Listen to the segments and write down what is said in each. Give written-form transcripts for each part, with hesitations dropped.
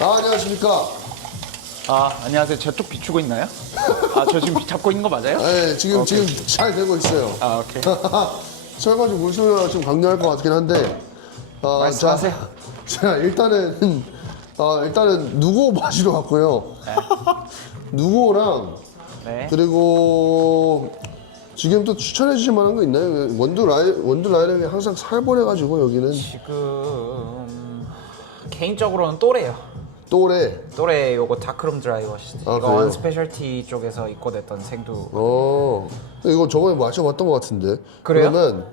안녕하십니까. 안녕하세요. 저쪽 비추고 있나요? 저 지금 잡고 있는 거 맞아요? 네, 지금 잘 되고 있어요. 오케이. 설마 좀 물소리가 좀 강렬할 것 같긴 한데. 말씀하세요. 자, 일단은 누고 마시러 왔고요. 네. 누고랑 네. 그리고 지금 또 추천해 주실 만한 거 있나요? 원두 라이령이 항상 살벌해가지고 여기는 개인적으로는 또래요. 또래. 요거 다크룸 드라이버 이거 그래요? 언스페셜티 쪽에서 입고됐던 생두. 이거 저번에 마셔봤던 것 같은데. 그래요?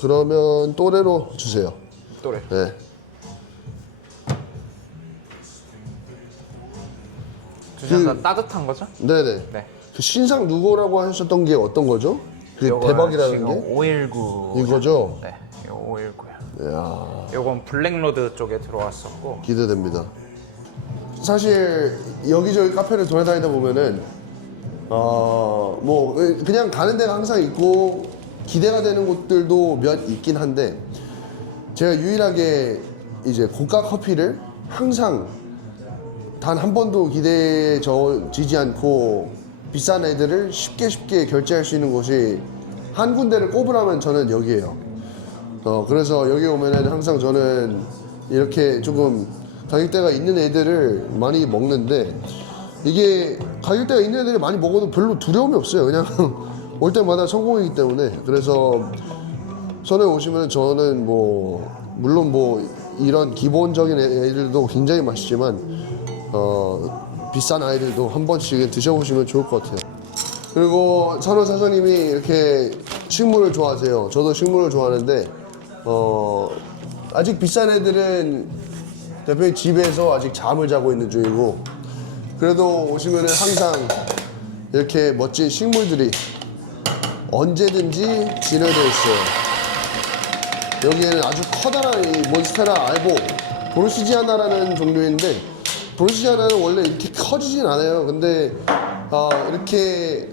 그러면 또래로 주세요. 또래. 네. 주셔서 따뜻한 거죠? 네네. 네. 그 신상 누고라고 하셨던 게 어떤 거죠? 그게 요거 대박이라는 지금 게 519. 이거죠? 네. 요 519요. 이야, 요건 블랙로드 쪽에 들어왔었고. 기대됩니다. 사실 여기저기 카페를 돌아다니다 보면은 뭐 그냥 가는 데가 항상 있고 기대가 되는 곳들도 몇 있긴 한데 제가 유일하게 이제 고가 커피를 항상 단 한 번도 기대지지 않고 비싼 애들을 쉽게 결제할 수 있는 곳이 한 군데를 꼽으라면 저는 여기예요. 그래서 여기 오면은 항상 저는 이렇게 조금 가격대가 있는 애들을 많이 먹는데 이게 가격대가 있는 애들을 많이 먹어도 별로 두려움이 없어요. 그냥 올 때마다 성공이기 때문에. 그래서 전에 오시면 저는 뭐 물론 뭐 이런 기본적인 애들도 굉장히 맛있지만 비싼 아이들도 한 번씩 드셔보시면 좋을 것 같아요. 그리고 선호 사장님이 이렇게 식물을 좋아하세요. 저도 식물을 좋아하는데 아직 비싼 애들은 대표님 집에서 아직 잠을 자고 있는 중이고 그래도 오시면은 항상 이렇게 멋진 식물들이 언제든지 진열되어 있어요. 여기에는 아주 커다란 이 몬스테라 알보 보르시지아나라는 종류인데 보르시지아나는 원래 이렇게 커지진 않아요. 근데 이렇게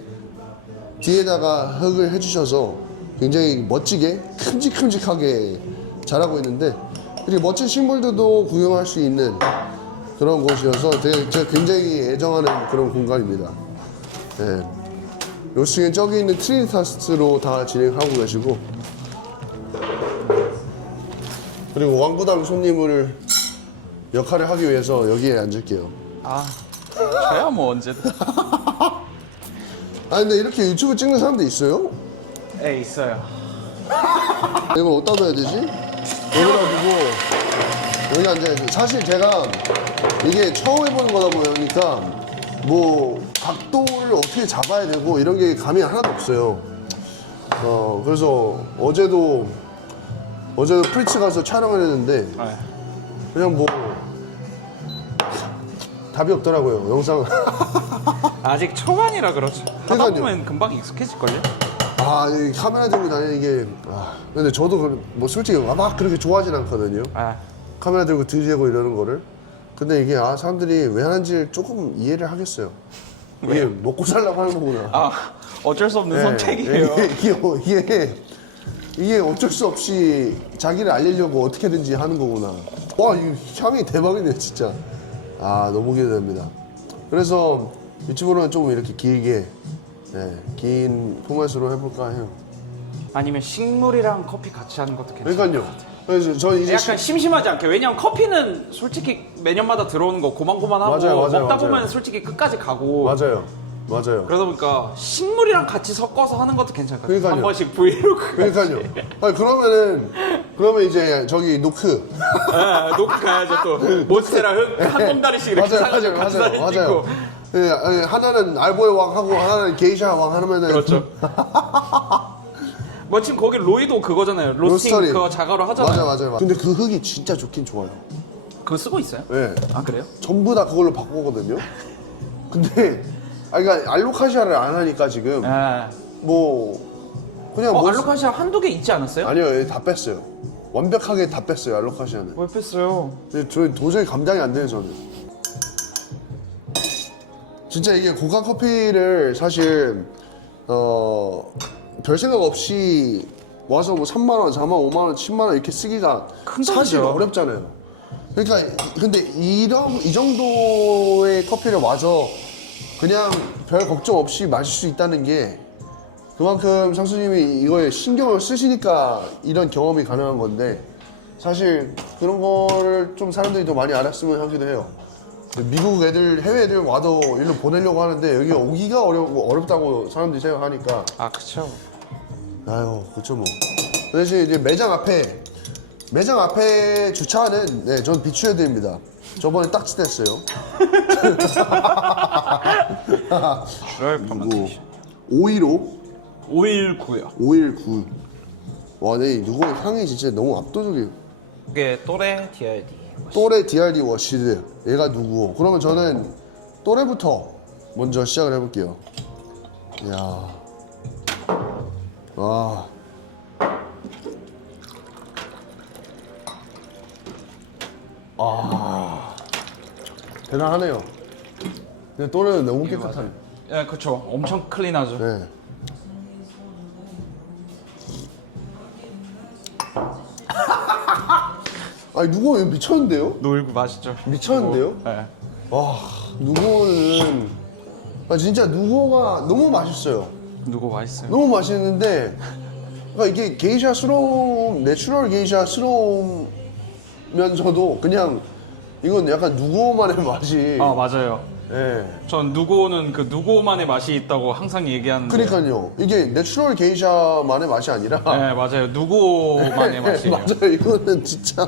뒤에다가 흙을 해주셔서 굉장히 멋지게 큼직큼직하게 자라고 있는데 그리고 멋진 식물들도 구경할 수 있는 그런 곳이어서 제가 굉장히 애정하는 그런 공간입니다. 네. 요즘엔 저기 있는 트리니타스로 다 진행하고 계시고 그리고 왕부당 손님을 역할을 하기 위해서 여기에 앉을게요. 저야 뭐 언제든. 근데 이렇게 유튜브 찍는 사람도 있어요? 네, 있어요. 이걸 어디다 둬야 되지? 여기다 두고 여기 앉아야지. 사실 제가 이게 처음 해보는 거다 보니까 뭐 각도를 어떻게 잡아야 되고 이런 게 감이 하나도 없어요. 그래서 어제도 프리츠 가서 촬영을 했는데 그냥 뭐 답이 없더라고요. 영상. 아직 초반이라 그렇죠. 하다 그러니까요. 보면 금방 익숙해질걸요? 이 카메라 들고 다니는 게 근데 저도 뭐 솔직히 막 그렇게 좋아하진 않거든요. 카메라 들고 들이대고 이러는 거를. 근데 이게 사람들이 왜 하는지 조금 이해를 하겠어요. 이게 먹고 살라고 하는 거구나. 어쩔 수 없는 네, 선택이에요. 이게 어쩔 수 없이 자기를 알리려고 어떻게든지 하는 거구나. 와, 이 향이 대박이네 진짜. 너무 기대됩니다. 그래서 유튜브로는 좀 이렇게 길게 긴 포맷으로 해볼까 해요. 아니면 식물이랑 커피 같이 하는 것도 괜찮아요. 그러니까요. 그래서 저는 이제 약간 심심하지 않게. 왜냐면 커피는 솔직히 매년마다 들어오는 거 고만고만하고 맞아요. 먹다 보면 솔직히 끝까지 가고 맞아요. 그러다 보니까 식물이랑 같이 섞어서 하는 것도 괜찮을 것 같아요. 그러니까요. 한 번씩 브이로그 그러니까요. 그러면 이제 저기 노크. 놓고 가야죠 또. 몬스테라 한 곰다리씩 이렇게 사가지고 같이 사진 찍고. 예, 하나는 알보의 왕 하고 하나는 게이샤 왕 하면은 그렇죠. 뭐 지금 거기 로이도 그거잖아요. 로스팅 로스터리. 그거 자가로 하잖아요. 맞아요. 근데 그 흙이 진짜 좋긴 좋아요. 그거 쓰고 있어요? 예. 그래요? 전부 다 그걸로 바꾸거든요. 근데 그러니까 알로카시아를 안 하니까 지금 뭐 그냥 알로카시아 한두 개 있지 않았어요? 아니요, 다 뺐어요. 완벽하게 다 뺐어요, 알로카시아는. 왜 뺐어요? 근데 저 도저히 감당이 안 돼요, 저는. 진짜 이게 고가 커피를 사실 별 생각 없이 와서 뭐 3만 원, 4만 원, 5만 원, 10만 원 이렇게 쓰기가 큰 사실 돈이죠. 어렵잖아요. 그러니까 근데 이 정도의 커피를 마저 그냥 별 걱정 없이 마실 수 있다는 게 그만큼 상수님이 이거에 신경을 쓰시니까 이런 경험이 가능한 건데 사실 그런 거를 좀 사람들이 더 많이 알았으면 하기도 해요. 미국 애들, 해외 애들 와도 일로 보내려고 하는데 여기 오기가 어렵다고 사람들이 생각하니까 아 그쵸. 아유 그쵸 뭐. 그 대신 이제 매장 앞에 주차는 네, 전 비추해드립니다. 저번에 딱지됐어요. 슈럴 퍼먼테이션. 515? 519요. 519. 와, 네, 누구 향이 진짜 너무 압도적이에요. 이게 또래 DRD. 또래 DRD 워시드. 얘가 누구고? 그러면 저는 또래부터 먼저 시작을 해볼게요. 이야. 와. 대단하네요. 근데 또래는 너무 깨끗하네. 예, 그쵸. 엄청 클린하죠. 네. 아니 누구 이거 미쳤는데요? 놀고 맛있죠. 미쳤는데요? 네. 와 누구는 진짜 누구가 너무 맛있어요. 누구 맛있어요? 너무 맛있는데 그러니까 이게 게이샤스러움 내추럴 게이샤스러우면서도 그냥 이건 약간 누구만의 맛이 아 맞아요. 예. 전 누구는 그 누구만의 맛이 있다고 항상 얘기하는데. 그러니까요 이게 내추럴 게이샤만의 맛이 아니라 네 맞아요. 누구만의 맛이에요. 맞아요 이거는 진짜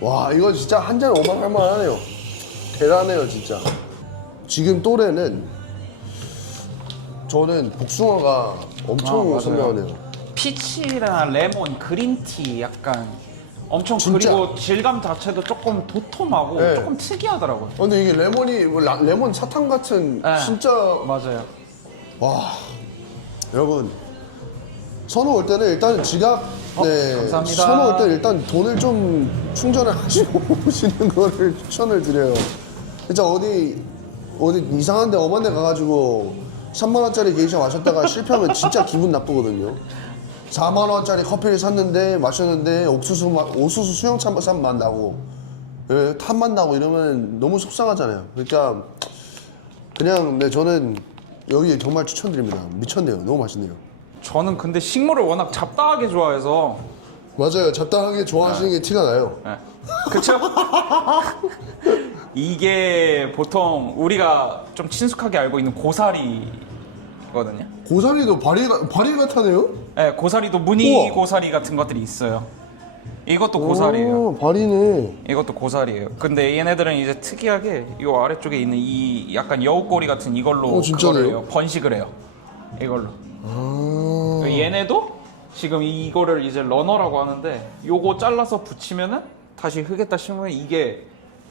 와 이거 진짜 한 잔 5만 할 만하네요. 대단해요 진짜. 지금 또래는 저는 복숭아가 엄청 맞아요. 선명하네요. 피치랑 레몬, 그린티 약간 엄청 진짜. 그리고 질감 자체도 조금 도톰하고 네. 조금 특이하더라고요. 근데 이게 레몬이 뭐 레몬 사탕 같은 네. 진짜 맞아요. 와 여러분 선호 올 때는 일단 지갑 감사합니다. 선호 올 때는 일단 돈을 좀 충전을 하시고 오시는 거를 추천을 드려요. 진짜 어디 이상한 데 엄한 데 가가지고 3만 원짜리 게이샤 마셨다가 실패하면 진짜 기분 나쁘거든요. 4만 원짜리 커피를 샀는데 마셨는데 옥수수 수용차 맛 나고 탄 맛 나고 이러면 너무 속상하잖아요. 그러니까 그냥 네 저는 여기 정말 추천드립니다. 미쳤네요. 너무 맛있네요. 저는 근데 식물을 워낙 잡다하게 좋아해서 맞아요. 잡다하게 좋아하시는 게 티가 나요. 네. 그쵸? 이게 보통 우리가 좀 친숙하게 알고 있는 고사리거든요. 고사리도 바리 같아네요? 네, 고사리도 무늬 우와. 고사리 같은 것들이 있어요. 이것도 고사리예요. 오, 바리네. 이것도 고사리예요. 근데 얘네들은 이제 특이하게 이 아래쪽에 있는 이 약간 여우꼬리 같은 이걸로 진짜네요? 그거를 해요. 번식을 해요. 이걸로. 얘네도 지금 이거를 이제 러너라고 하는데 요거 잘라서 붙이면은 다시 흙에다 심으면 이게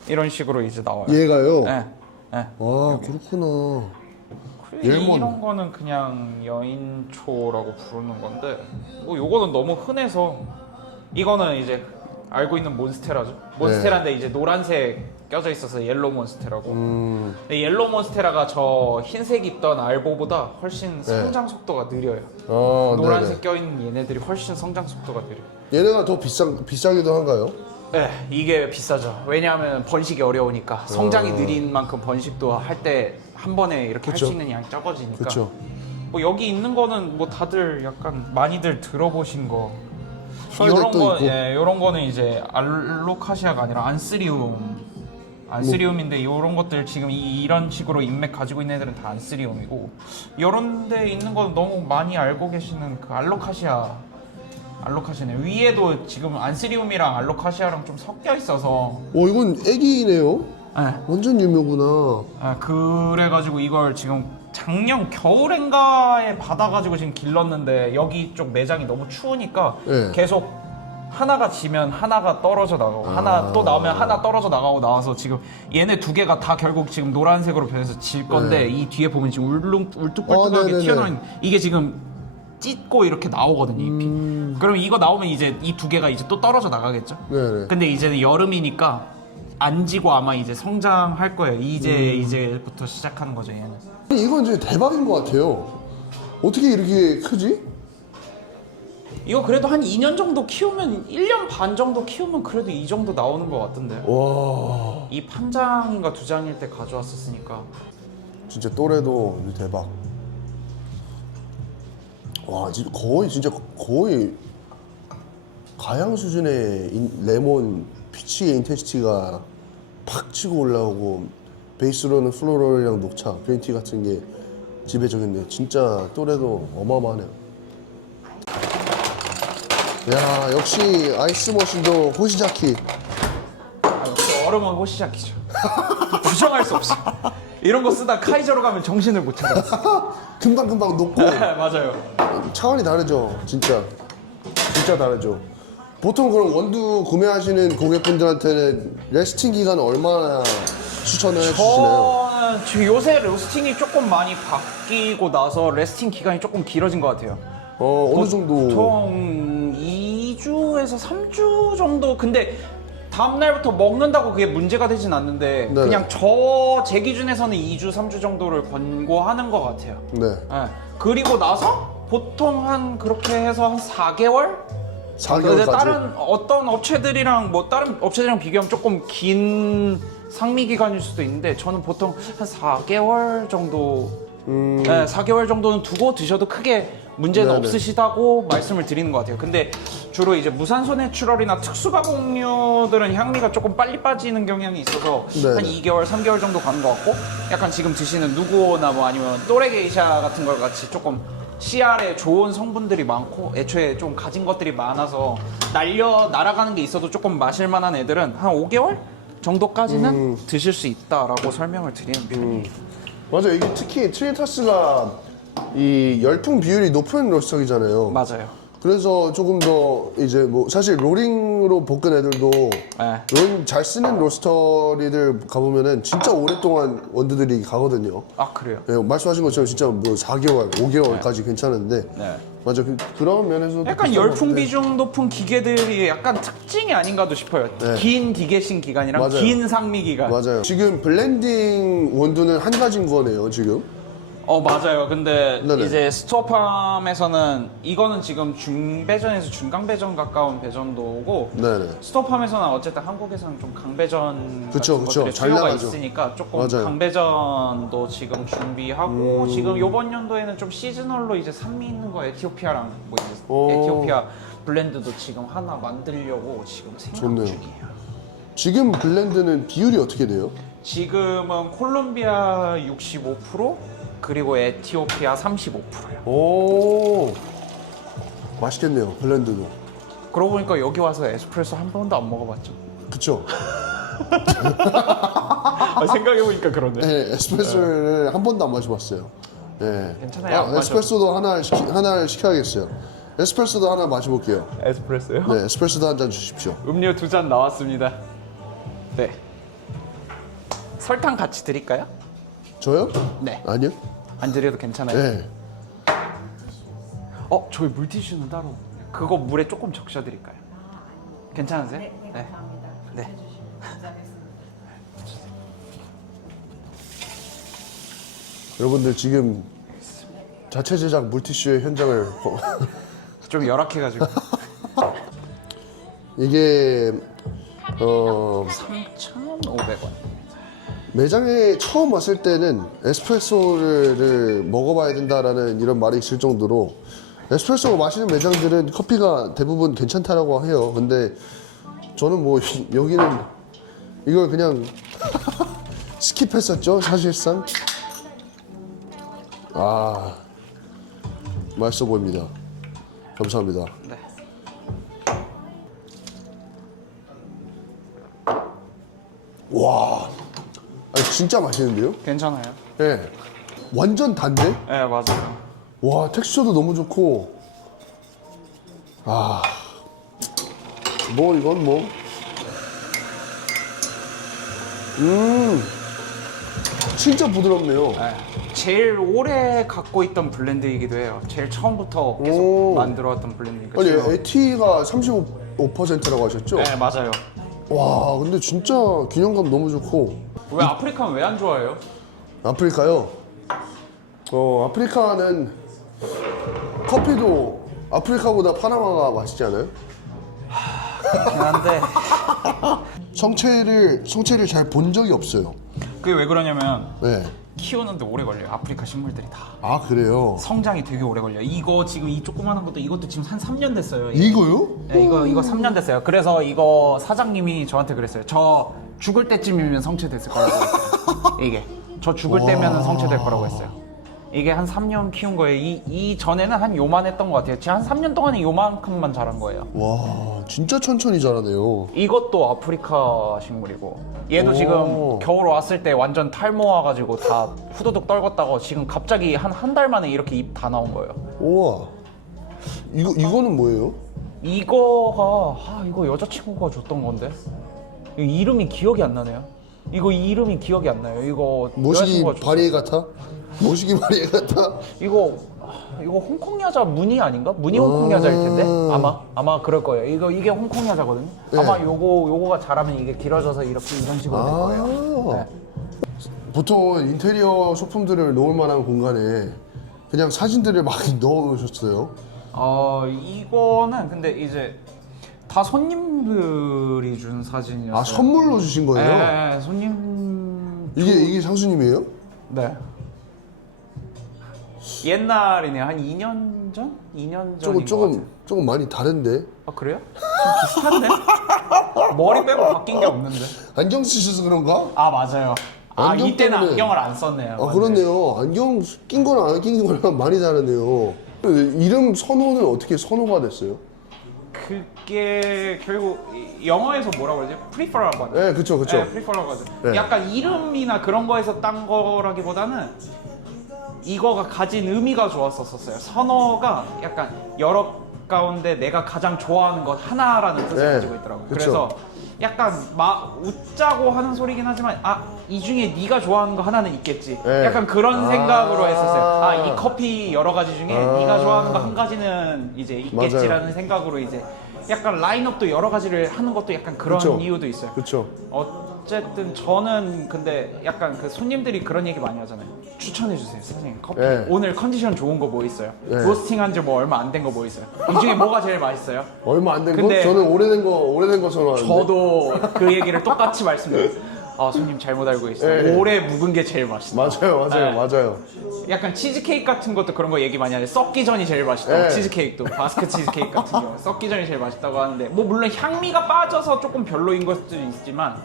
이런 식으로 이제 나와요. 얘가요? 네. 네. 아 그렇구나. 그리고 옐몬. 이런 거는 그냥 여인초라고 부르는 건데 뭐 요거는 너무 흔해서 이거는 이제 알고 있는 몬스테라죠. 몬스테라인데 이제 노란색 껴져 있어서 옐로 몬스테라고. 근데 옐로 몬스테라가 저 흰색 입던 알보보다 훨씬 성장 속도가 느려요. 노란색 껴있는 얘네들이 훨씬 성장 속도가 느려요. 얘네가 더 비싸기도 한가요? 네, 이게 비싸죠. 왜냐하면 번식이 어려우니까 성장이 느린 만큼 번식도 할 때 한 번에 이렇게 할 수 있는 양이 적어지니까. 그렇죠. 뭐 여기 있는 거는 뭐 다들 약간 많이들 들어보신 거. 파이렉도 있고. 요런 거는 이제 알로카시아가 아니라 안스리움인데 요런 것들 지금 이런 식으로 인맥 가지고 있는 애들은 다 안스리움이고 요런 데 있는 거는 너무 많이 알고 계시는 그 알로카시네. 위에도 지금 안스리움이랑 알로카시아랑 좀 섞여 있어서 이건 애기네요? 네. 완전 유명구나. 그래가지고 이걸 지금 작년 겨울엔가에 받아가지고 지금 길렀는데 여기 쪽 매장이 너무 추우니까 네. 계속 하나가 지면 하나가 떨어져 나가고 하나 또 나오면 하나 떨어져 나가고 나와서 지금 얘네 두 개가 다 결국 지금 노란색으로 변해서 질 건데 이 뒤에 보면 지금 울뚝불뚝하게 네네네. 튀어나온 이게 지금 찢고 이렇게 나오거든요 잎이. 그럼 이거 나오면 이제 이 두 개가 이제 또 떨어져 나가겠죠. 네네. 근데 이제 여름이니까 안 지고 아마 이제 성장할 거예요. 이제부터 시작하는 거죠 얘는. 이건 이제 대박인 것 같아요. 어떻게 이렇게 크지? 이거 그래도 한 2년 정도 키우면 1년 반 정도 키우면 그래도 이 정도 나오는 것 같던데. 와 이 판장인가 2장일 때 가져왔었으니까. 진짜 또래도 대박. 와 진짜 거의 가양 수준의 레몬 피치의 인텐시티가 팍 치고 올라오고 베이스로는 플로럴이랑 녹차, 그린티 같은 게 지배적인데 진짜 또래도 어마어마하네요. 야 역시 아이스 머신도 호시자키. 역시 얼음은 호시자키죠. 부정할 수 없어. 이런 거 쓰다 카이저로 가면 정신을 못 차려. 금방금방 녹고 맞아요. 차원이 다르죠. 진짜 다르죠. 보통 그럼 원두 구매하시는 고객분들한테는 레스팅 기간 얼마나 추천을 해주시나요? 저는 지금 요새 로스팅이 조금 많이 바뀌고 나서 레스팅 기간이 조금 길어진 것 같아요. 어느 정도? 보통 2주에서 3주 정도. 근데 다음 날부터 먹는다고 그게 문제가 되진 않는데 네. 그냥 제 기준에서는 2주, 3주 정도를 권고하는 것 같아요. 네. 네. 그리고 나서 보통 한 그렇게 해서 한 4개월? 근데 4개월까지? 다른 어떤 업체들이랑 다른 업체들이랑 비교하면 조금 긴 상미 기간일 수도 있는데 저는 보통 한 4개월 정도 네, 4개월 정도는 두고 드셔도 크게 문제는 네네. 없으시다고 말씀을 드리는 것 같아요. 근데 주로 이제 무산소 내추럴이나 특수 가공류들은 향미가 조금 빨리 빠지는 경향이 있어서 네네. 한 2개월, 3개월 정도 가는 것 같고 약간 지금 드시는 누구나 뭐 아니면 또래 게이샤 같은 걸 같이 조금 CR에 좋은 성분들이 많고 애초에 좀 가진 것들이 많아서 날아가는 게 있어도 조금 마실 만한 애들은 한 5개월 정도까지는 드실 수 있다라고 설명을 드리는 편이에요. 맞아요. 이게 특히 트리니타스가 이 열풍 비율이 높은 로스터기잖아요. 맞아요. 그래서 조금 더 이제 뭐 사실 로링으로 볶은 애들도 네. 로링 잘 쓰는 로스터리들 가보면은 진짜 오랫동안 원두들이 가거든요. 아 그래요? 네, 말씀하신 것처럼 진짜 뭐 4개월, 5개월까지 괜찮은데 네. 맞아 그런 면에서 약간 열풍 비중 높은 기계들이 약간 특징이 아닌가도 싶어요. 네. 긴 디게싱 기간이랑 맞아요. 긴 상미 기간. 맞아요. 지금 블렌딩 원두는 한 가지인 거네요, 지금. 맞아요. 근데 네네. 이제 스토팜에서는 이거는 지금 중배전에서 중강배전 가까운 배전도고 네네. 스토팜에서는 어쨌든 한국에서는 좀 강배전 그쵸, 같은 그쵸. 것들이 잘 수요가 나가죠. 있으니까 조금 맞아요. 강배전도 지금 준비하고 지금 요번 연도에는 좀 시즈널로 이제 산미 있는 거 에티오피아랑 뭐 이제 오. 에티오피아 블렌드도 지금 하나 만들려고 지금 생각 좋네요. 중이에요. 지금 블렌드는 비율이 어떻게 돼요? 지금은 콜롬비아 65% 그리고 에티오피아 35%요. 오, 맛있겠네요, 블렌드도. 그러고 보니까 여기 와서 에스프레소 한 번도 안 먹어봤죠. 그쵸? 생각해보니까 그러네. 네, 에스프레소를 한 번도 안 마셔봤어요. 네. 괜찮아요, 안 마셔. 에스프레소도 하나를 시켜야겠어요. 에스프레소도 하나 마셔볼게요. 에스프레소요? 네, 에스프레소도 한 잔 주십시오. 음료 2잔 나왔습니다. 네. 설탕 같이 드릴까요? 저요? 네. 아니요. 안 드려도 괜찮아요. 네. 저희 물티슈는 따로. 그거 물에 조금 적셔드릴까요? 괜찮으세요? 네, 감사합니다. 네. 해주시면 감사하겠습니다. 여러분들 지금 자체 제작 물티슈의 현장을 좀 열악해가지고. 이게 3,500원. 매장에 처음 왔을 때는 에스프레소를 먹어봐야 된다라는 이런 말이 있을 정도로 에스프레소 마시는 매장들은 커피가 대부분 괜찮다라고 해요. 근데 저는 뭐 여기는 이걸 그냥 스킵했었죠, 사실상. 아, 맛있어 보입니다. 감사합니다. 네. 와, 아니, 진짜 맛있는데요? 괜찮아요? 네, 완전 단데? 네, 맞아요. 와, 텍스처도 너무 좋고. 아, 뭐 이건 뭐. 진짜 부드럽네요. 네. 제일 오래 갖고 있던 블렌드이기도 해요. 제일 처음부터 계속 오. 만들어왔던 블렌드니까. 아니, 제가- 에티가 35%라고 하셨죠? 네, 맞아요. 와, 근데 진짜 균형감 너무 좋고. 왜 아프리카는 왜 안 좋아해요? 아프리카요? 아프리카는 커피도 아프리카보다 파나마가 맛있지 않아요? 그렇긴 한데 성체를 잘 본 적이 없어요. 그게 왜 그러냐면 네. 키우는데 오래 걸려요. 아프리카 식물들이 다 아 그래요? 성장이 되게 오래 걸려요. 이거 지금 이 조그마한 것도 이것도 지금 한 3년 됐어요. 이거요? 네, 이거 3년 됐어요. 그래서 이거 사장님이 저한테 그랬어요. 저 죽을 때쯤이면 성체됐을 거라고 했어요. 이게 저 죽을 때면은 성체될 거라고 했어요. 이게 한 3년 키운 거예요. 이 전에는 한 요만했던 것 같아요. 지금 한 3년 동안에 요만큼만 자란 거예요. 와 진짜 천천히 자라네요. 이것도 아프리카 식물이고 얘도 오. 지금 겨울 왔을 때 완전 탈모 와가지고 다 후두둑 떨궜다가 지금 갑자기 한 달 만에 이렇게 잎 다 나온 거예요. 우와. 이거는 뭐예요? 이거 여자친구가 줬던 건데 이거 이름이 기억이 안 나네요. 이거 이름이 기억이 안 나요. 이거 모시기 여자친구가 줬어요. 바리에 같아? 모시기 바리에 같아? 이거 홍콩 여자 무늬 아닌가? 무늬 홍콩 여자일 텐데 아마 그럴 거예요. 이게 홍콩 여자거든요. 네. 아마 요거가 자라면 이게 길어져서 이런 식으로 될 거예요. 네. 보통 인테리어 소품들을 놓을 만한 공간에 그냥 사진들을 막 넣어 놓으셨어요. 이거는 근데 이제 다 손님들이 준 사진이었어요. 아 선물로 주신 거예요? 네, 손님. 이게 상수님이에요? 네. 옛날이네요. 한 2년 전? 2년 전인 것 같아요. 조금 많이 다른데. 아 그래요? 좀 비슷한데? 머리 빼고 바뀐 게 없는데. 안경 쓰셔서 그런가? 아 맞아요. 안경 이때는 때문에. 안경을 안 썼네요. 아 맞네. 그렇네요. 안경 낀 거랑 안 낀 거랑 많이 다르네요. 이름 선호는 어떻게 선호가 됐어요? 그게 결국 영어에서 뭐라고 그러지? 프리퍼라고 하죠. 네, 그쵸. 네, 프리퍼라고 하죠. 네. 약간 이름이나 그런 거에서 딴 거라기보다는 이거가 가진 의미가 좋았었어요. 선어가 약간 여러 가운데 내가 가장 좋아하는 것 하나라는 뜻을 네, 가지고 있더라고요. 그쵸. 그래서 약간 웃자고 하는 소리긴 하지만 이 중에 네가 좋아하는 거 하나는 있겠지. 네. 약간 그런 생각으로 했었어요. 이 아. 커피 여러 가지 중에 네가 좋아하는 거 한 가지는 이제 있겠지라는 생각으로 이제 약간 라인업도 여러 가지를 하는 것도 약간 그런 그쵸. 이유도 있어요. 그렇죠. 어쨌든 저는 근데 약간 그 손님들이 그런 얘기 많이 하잖아요. 추천해 주세요, 사장님. 커피 네. 오늘 컨디션 좋은 거 뭐 있어요? 네. 로스팅한 지 뭐 얼마 안 된 거 뭐 있어요? 이 중에 뭐가 제일 맛있어요? 얼마 안 된 거? 근데- 저는 오래된 거 선호하는데. 저도 그 얘기를 똑같이 말씀드려요. 손님 잘못 알고 있어요. 네. 오래 묵은 게 제일 맛있다. 맞아요. 네. 맞아요. 약간 치즈케이크 같은 것도 그런 거 얘기 많이 하는데 썩기 전이 제일 맛있다고. 네. 치즈케이크도 바스크 치즈케이크 같은 경우 썩기 전이 제일 맛있다고 하는데 뭐 물론 향미가 빠져서 조금 별로인 걸 수도 있지만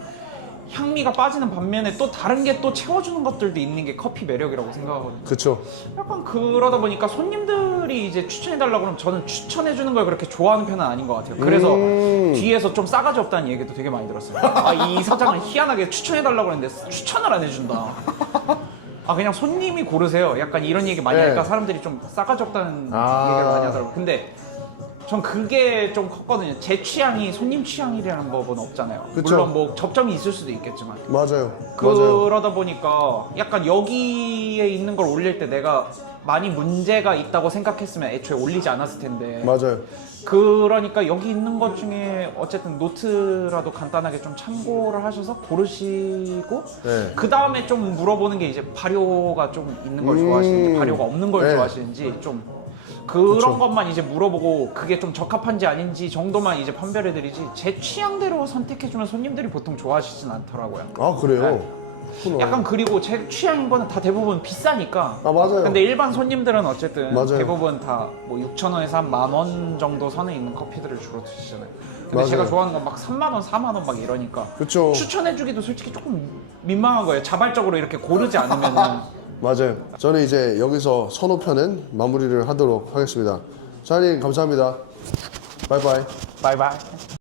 향미가 빠지는 반면에 또 다른 게 또 채워주는 것들도 있는 게 커피 매력이라고 생각하거든요. 그렇죠. 약간 그러다 보니까 손님들이 이제 추천해달라고 그러면 저는 추천해주는 걸 그렇게 좋아하는 편은 아닌 것 같아요. 그래서 뒤에서 좀 싸가지 없다는 얘기도 되게 많이 들었어요. 이 사장은 희한하게 추천해달라고 그랬는데 추천을 안 해준다. 그냥 손님이 고르세요. 약간 이런 얘기 많이 네. 하니까 사람들이 좀 싸가지 없다는 얘기를 많이 하더라고요. 근데 전 그게 좀 컸거든요. 제 취향이 손님 취향이라는 법은 없잖아요. 그쵸. 물론 뭐 접점이 있을 수도 있겠지만. 맞아요. 그러다 보니까 약간 여기에 있는 걸 올릴 때 내가 많이 문제가 있다고 생각했으면 애초에 올리지 않았을 텐데 맞아요. 그러니까 여기 있는 것 중에 어쨌든 노트라도 간단하게 좀 참고를 하셔서 고르시고 네. 그 다음에 좀 물어보는 게 이제 발효가 좀 있는 걸 좋아하시는지 발효가 없는 걸 네. 좋아하시는지 좀 그런 그쵸. 것만 이제 물어보고 그게 좀 적합한지 아닌지 정도만 이제 판별해드리지 제 취향대로 선택해주면 손님들이 보통 좋아하시진 않더라고요. 아 그래요? 네. 약간 그리고 제 취향인 거는 다 대부분 비싸니까. 맞아요. 근데 일반 손님들은 어쨌든 맞아요. 대부분 다 뭐 6,000원에서 한 10,000원 정도 선에 있는 커피들을 주로 드시잖아요. 근데 맞아요. 제가 좋아하는 건 막 3만 원, 4만 원 막 이러니까 그쵸. 추천해주기도 솔직히 조금 민망한 거예요. 자발적으로 이렇게 고르지 않으면은. 맞아요. 저는 이제 여기서 선호편은 마무리를 하도록 하겠습니다. 사장님 감사합니다. 바이바이. 바이바이.